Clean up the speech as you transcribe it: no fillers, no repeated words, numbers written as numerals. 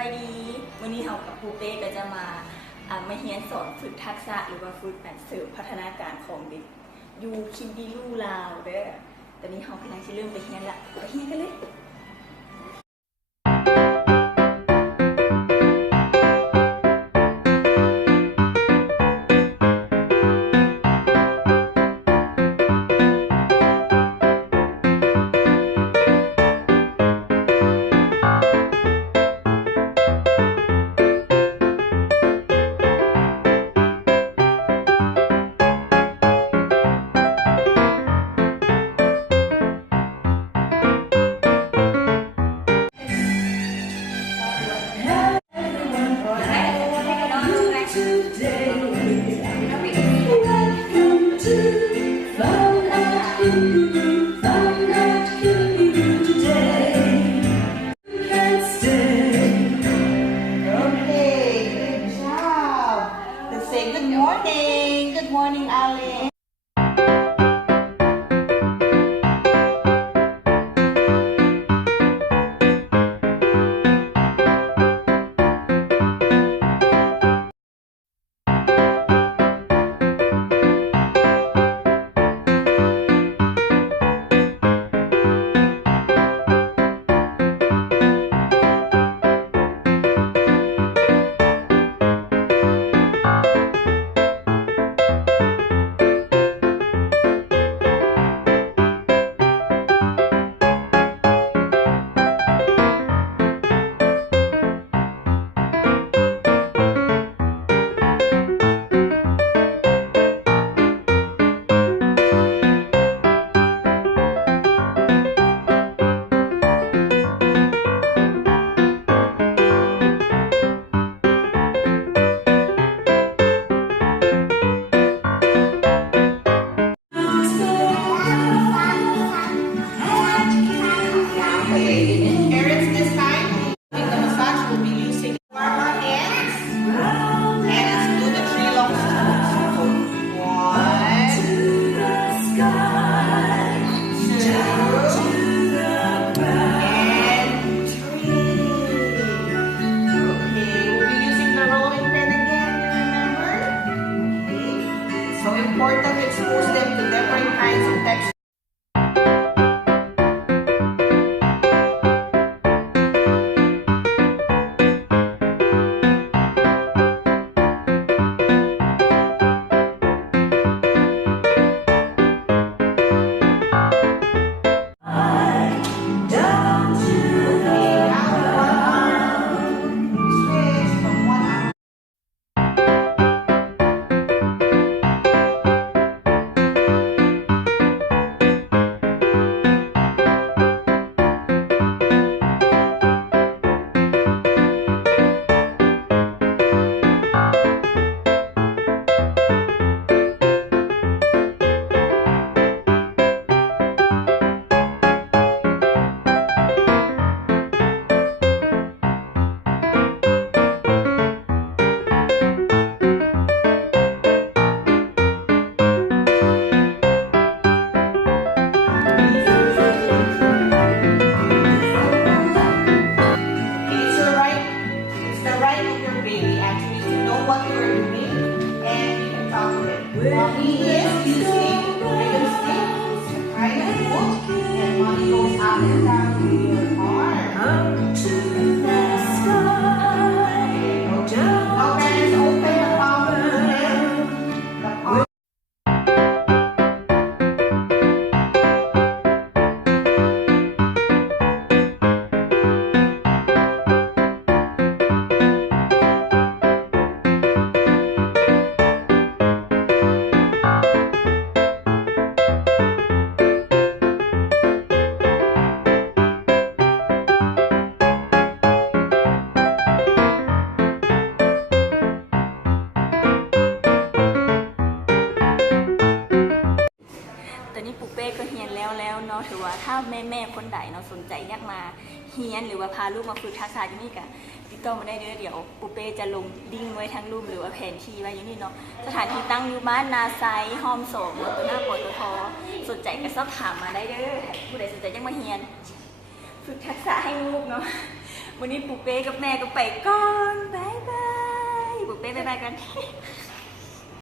บายดีวันนี้เรากับครูเป้ก็จะมาเรียนสอนฝึกทักษะหรือว่าฝึกเสริมพัฒนาการของเด็กยูคิมบิลูลาวเด้อตอนนี้เรากำลังจะเริ่มไปเรียนละไปเรียนกันเลยGood morning, Ali. So important to expose them to different kinds of textures. Mommy is using rhythm sticks to kind of hook, and mommy goes up and down with your arm. To the sky. Okay. Now parents open the palm of your hand. The palm.เนาะถือว่าถ้าแม่คนใดเนาะสนใจอยากมาเฮียนหรือว่าพาลูกมาฝึกทักษะอยู่นี่ก็ติดต่อมาได้เดี๋ยวปูเป้จะลงลิงก์ไว้ทั้งรูปหรือว่าแผนที่ไว้อยู่นี่เนาะสถานที่ตั้งอยู่บ้านนาไซห้อมโสมตัวหน้าปตทสนใจก็สอบถามมาได้เด้อผู้ใดสนใจอยากมาเฮียนฝึกทักษะให้ลูกเนาะ วันนี้ปุ๊เป้กับแม่ก็ไปก่อนบายบายปุ๊เป้บายบายกัน